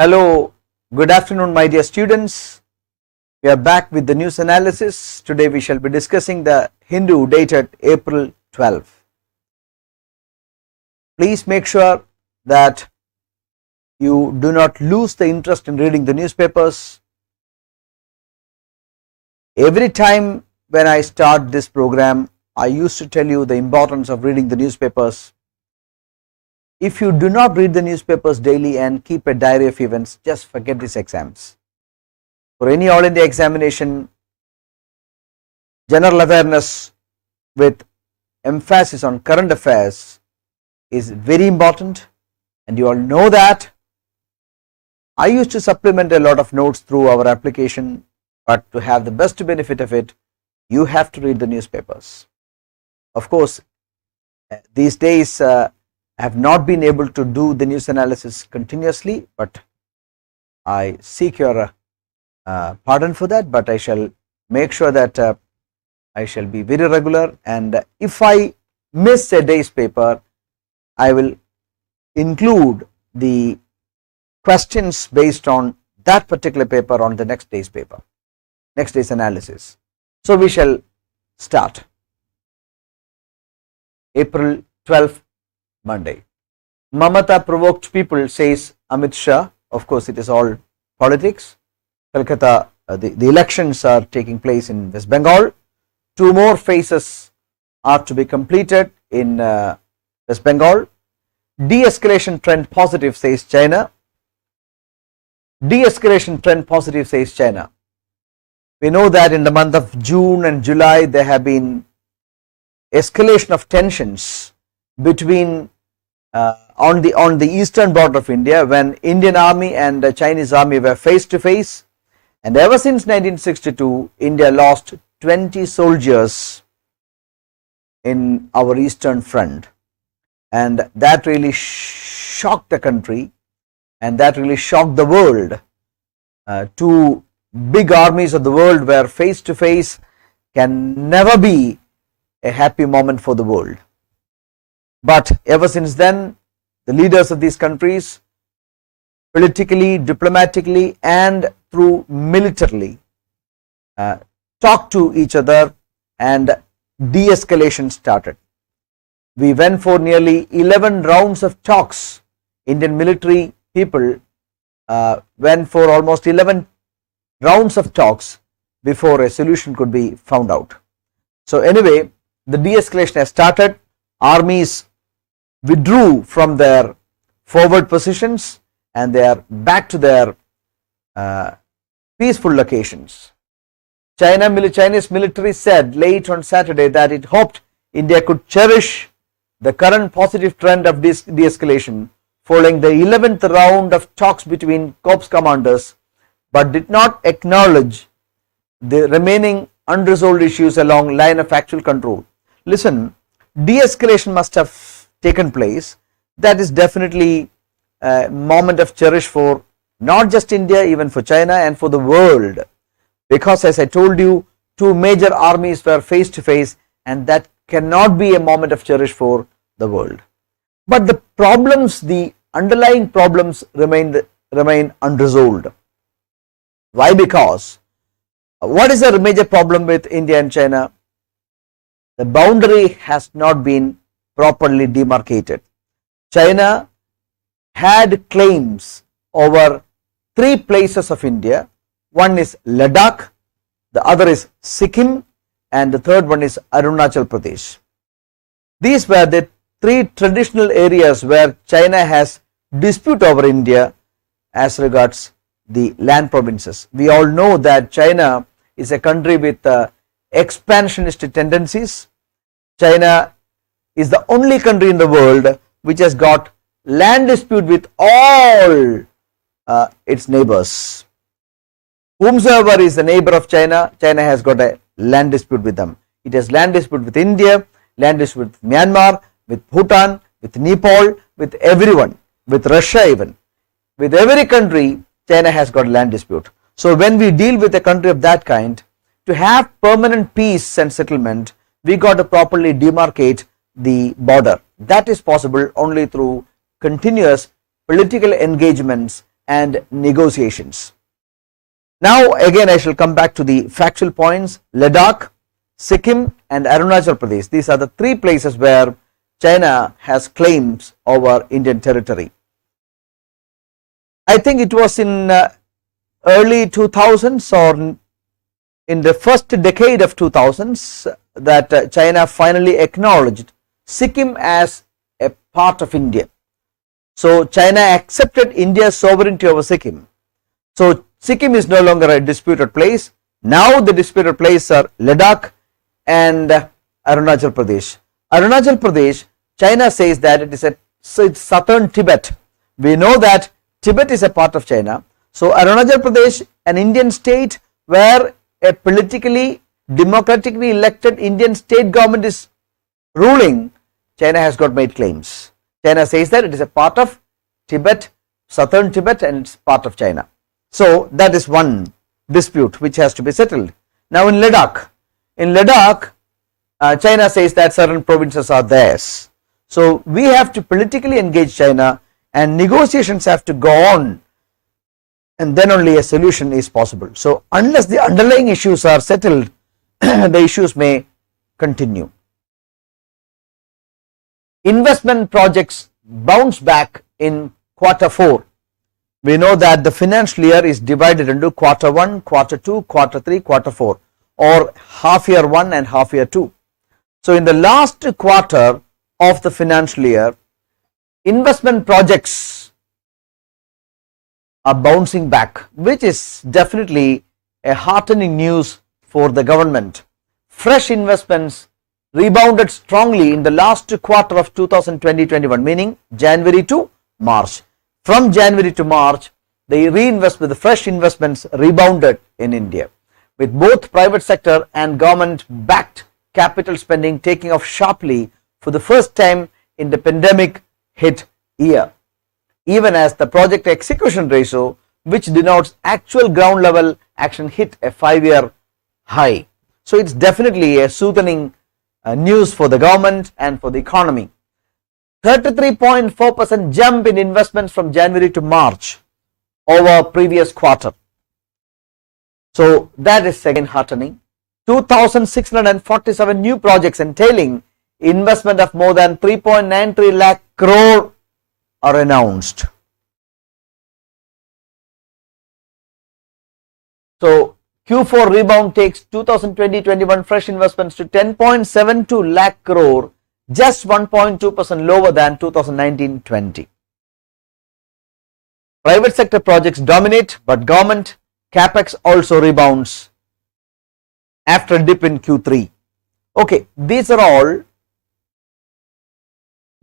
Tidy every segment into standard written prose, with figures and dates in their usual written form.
Hello, good afternoon my dear students. We are back with the news analysis. Today we shall be discussing the Hindu dated April 12. Please make sure that you do not lose the interest in reading the newspapers. Every time when I start this program, I used to tell you the importance of reading the newspapers. If you do not read the newspapers daily and keep a diary of events, just forget these exams. For any All India examination, general awareness with emphasis on current affairs is very important, and you all know that. I used to supplement a lot of notes through our application, but to have the best benefit of it, you have to read the newspapers. Of course, these days I have not been able to do the news analysis continuously, but I seek your pardon for that, but I shall make sure that I shall be very regular, and if I miss a day's paper, I will include the questions based on that particular paper on the next day's paper, next day's analysis. So we shall start. April 12th, Monday. Mamata provoked people, says Amit Shah. Of course, it is all politics. Calcutta, the elections are taking place in West Bengal. 2 more phases are to be completed in West Bengal. De-escalation trend positive, says China. De-escalation trend positive, says China. We know that in the month of June and July there have been escalation of tensions between on the eastern border of India, when Indian army and the Chinese army were face to face, and ever since 1962 India lost 20 soldiers in our eastern front, and that really shocked the country, and that really shocked the world. 2 big armies of the world were face to face can never be a happy moment for the world. But ever since then, the leaders of these countries, politically, diplomatically, and through militarily, talked to each other, and de-escalation started. We went for nearly 11 rounds of talks. Indian military people went for almost 11 rounds of talks before a solution could be found out. So anyway, the de-escalation has started. Armies withdrew from their forward positions and they are back to their peaceful locations. Chinese military said late on Saturday that it hoped India could cherish the current positive trend of de-escalation following the 11th round of talks between corps commanders, but did not acknowledge the remaining unresolved issues along line of actual control. Listen, de-escalation must have taken place. That is definitely a moment of cherish for not just India, even for China and for the world, because as I told you, 2 major armies were face to face, and that cannot be a moment of cherish for the world. But the problems, the underlying problems remain unresolved. Why? Because what is the major problem with India and China? The boundary has not been properly demarcated. China had claims over 3 places of India. One is Ladakh, the other is Sikkim, and the third one is Arunachal Pradesh. These were the 3 traditional areas where China has dispute over India as regards the land provinces. We all know that China is a country with expansionist tendencies. China is the only country in the world which has got land dispute with all its neighbors. Whomsoever is the neighbor of China, China has got a land dispute with them. It has land dispute with India, land dispute with Myanmar, with Bhutan, with Nepal, with everyone, with Russia even. With every country, China has got land dispute. So when we deal with a country of that kind, to have permanent peace and settlement, we got to properly demarcate the border. That is possible only through continuous political engagements and negotiations. Now again I shall come back to the factual points. Ladakh, Sikkim and Arunachal Pradesh, these are the three places where China has claims over Indian territory. I think it was in early 2000s or in the first decade of 2000s that China finally acknowledged Sikkim as a part of India. So China accepted India's sovereignty over Sikkim. So Sikkim is no longer a disputed place. Now the disputed places are Ladakh and Arunachal Pradesh. Arunachal Pradesh, China says that it is it's southern Tibet. We know that Tibet is a part of China. So Arunachal Pradesh, an Indian state where a politically democratically elected Indian state government is ruling, China has got made claims. China says that it is a part of Tibet, southern Tibet, and it's part of China. So that is one dispute which has to be settled. Now in Ladakh, China says that certain provinces are theirs. So we have to politically engage China and negotiations have to go on, and then only a solution is possible. So unless the underlying issues are settled, the issues may continue. Investment projects bounce back in Q4. We know that the financial year is divided into Q1, Q2, Q3, Q4, or half year 1 and half year 2. So in the last quarter of the financial year, investment projects are bouncing back, which is definitely a heartening news for the government. Fresh investments rebounded strongly in the last quarter of 2020-21, meaning January to March. From January to March, the fresh investments rebounded in India, with both private sector and government backed capital spending taking off sharply for the first time in the pandemic hit year, even as the project execution ratio, which denotes actual ground level action, hit a 5-year high. So it's definitely a soothing news for the government and for the economy. 33.4% jump in investments from January to March over previous quarter. So that is again heartening. 2,647 new projects entailing investment of more than 3.93 lakh crore are announced. So Q4 rebound takes 2020-21 fresh investments to 10.72 lakh crore, just 1.2% lower than 2019-20. Private sector projects dominate, but government capex also rebounds after a dip in Q3. Okay, these are all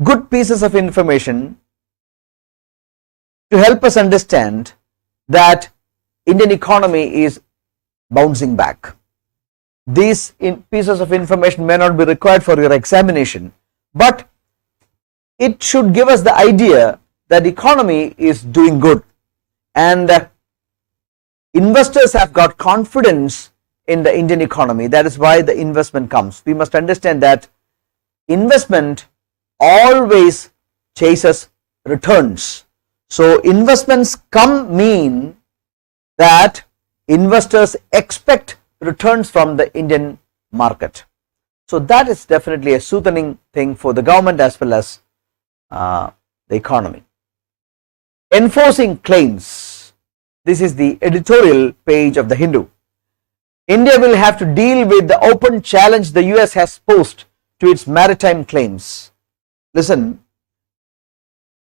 good pieces of information to help us understand that Indian economy is bouncing back. These pieces of information may not be required for your examination, but it should give us the idea that the economy is doing good and investors have got confidence in the Indian economy. That is why the investment comes. We must understand that investment always chases returns. So investments come mean that investors expect returns from the Indian market. So that is definitely a soothing thing for the government as well as the economy. Enforcing claims. This is the editorial page of the Hindu. India will have to deal with the open challenge the US has posed to its maritime claims. Listen,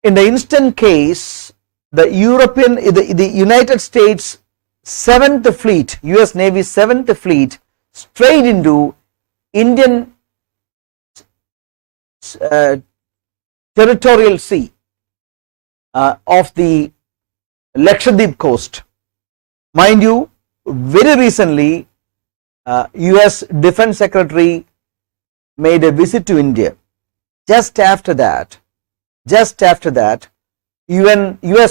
in the instant case, the United States 7th Fleet, US Navy's 7th Fleet strayed into Indian territorial sea of the Lakshadweep coast. Mind you, very recently US Defense Secretary made a visit to India. Just after that, US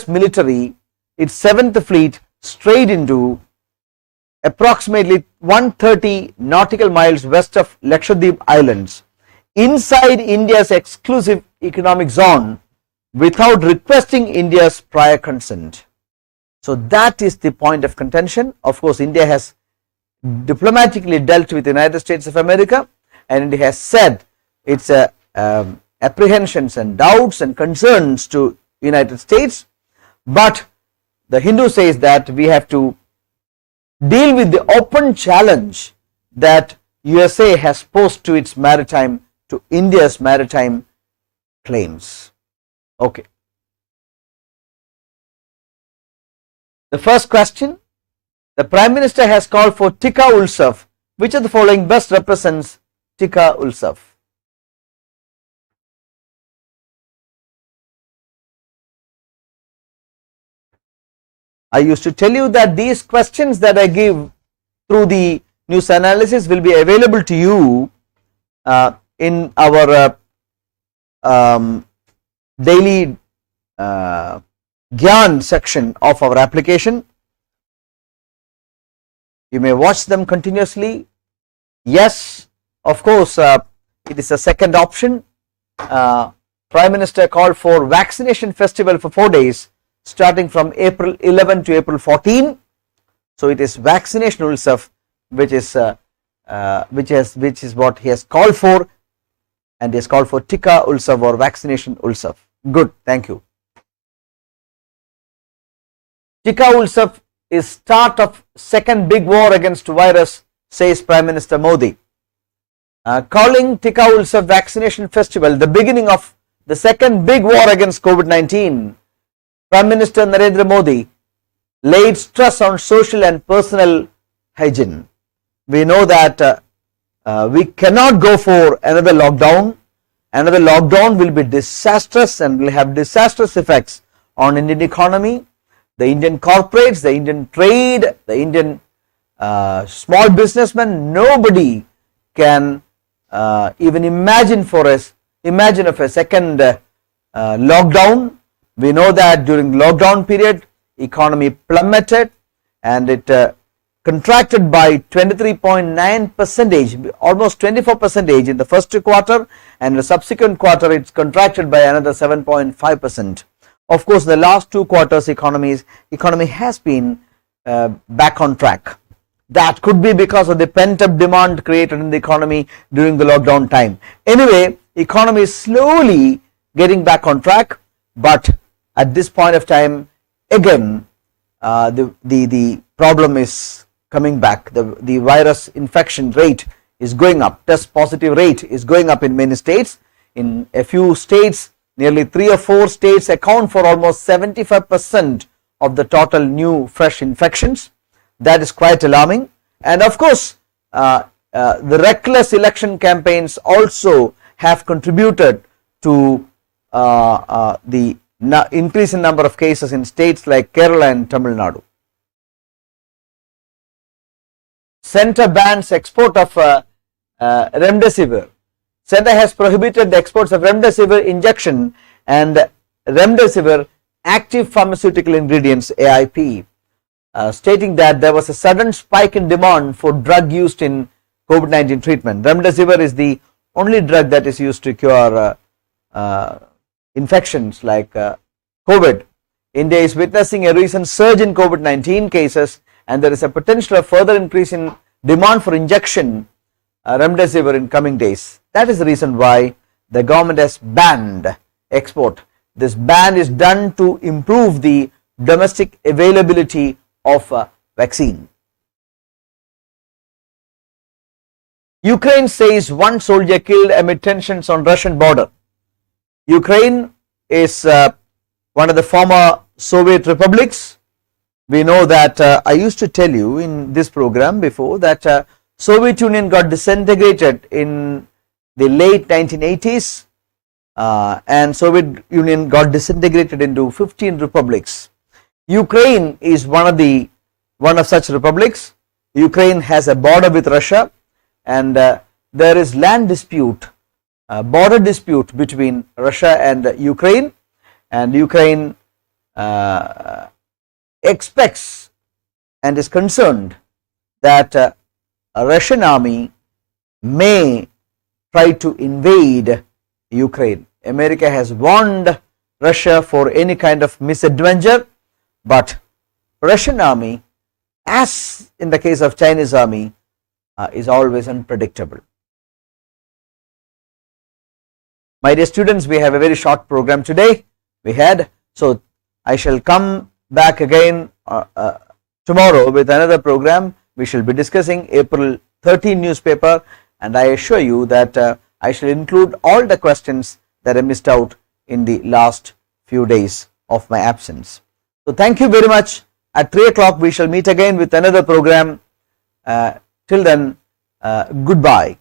military, its 7th Fleet strayed into approximately 130 nautical miles west of Lakshadweep Islands inside India's exclusive economic zone without requesting India's prior consent. So that is the point of contention. Of course, India has diplomatically dealt with the United States of America, and it has said its apprehensions and doubts and concerns to United States, but the Hindu says that we have to deal with the open challenge that USA has posed to its maritime, to India's maritime claims. Okay. The first question, the Prime Minister has called for Tika Ulsaf. Which of the following best represents Tika Ulsaf? I used to tell you that these questions that I give through the news analysis will be available to you in our daily Gyan section of our application. You may watch them continuously. Yes, of course, it is a second option. Prime Minister called for vaccination festival for 4 days starting from April 11 to April 14. So it is vaccination Ulsaf which is what he has called for, and he has called for Tika Ulsaf or vaccination Ulsaf. Good, thank you. Tika Ulsaf is start of second big war against virus, says Prime Minister Modi. Calling Tika Ulsaf vaccination festival the beginning of the second big war against COVID-19, Prime Minister Narendra Modi laid stress on social and personal hygiene. We know that we cannot go for another lockdown. Another lockdown will be disastrous and will have disastrous effects on Indian economy, the Indian corporates, the Indian trade, the Indian small businessmen. Nobody can even imagine of a second lockdown. We know that during lockdown period, economy plummeted and it contracted by 23.9%, almost 24% in the first quarter, and the subsequent quarter it's contracted by another 7.5%. Of course, the last 2 quarters economy has been back on track. That could be because of the pent up demand created in the economy during the lockdown time. Anyway, economy is slowly getting back on track, but at this point of time, again, the problem is coming back. The virus infection rate is going up. Test positive rate is going up in many states. In a few states, nearly 3 or 4 states account for almost 75% of the total new fresh infections. That is quite alarming. And of course, the reckless election campaigns also have contributed to the increase in number of cases in states like Kerala and Tamil Nadu. Centre bans export of Remdesivir. Centre has prohibited the exports of Remdesivir injection and Remdesivir active pharmaceutical ingredients AIP, stating that there was a sudden spike in demand for drug used in COVID-19 treatment. Remdesivir is the only drug that is used to cure infections like COVID. India is witnessing a recent surge in COVID-19 cases, and there is a potential of further increase in demand for injection Remdesivir in coming days. That is the reason why the government has banned export. This ban is done to improve the domestic availability of vaccine. Ukraine says 1 soldier killed amid tensions on Russian border. Ukraine is one of the former Soviet republics. We know that I used to tell you in this program before that Soviet Union got disintegrated in the late 1980s and Soviet Union got disintegrated into 15 republics. Ukraine is one of such republics. Ukraine has a border with Russia, and there is land dispute, border dispute between Russia and Ukraine expects and is concerned that a Russian army may try to invade Ukraine. America has warned Russia for any kind of misadventure, but Russian army, as in the case of Chinese army, is always unpredictable. My dear students, we have a very short program today. So I shall come back again tomorrow with another program. We shall be discussing April 13 newspaper, and I assure you that I shall include all the questions that I missed out in the last few days of my absence. So thank you very much. At 3 o'clock we shall meet again with another program. Till then, goodbye.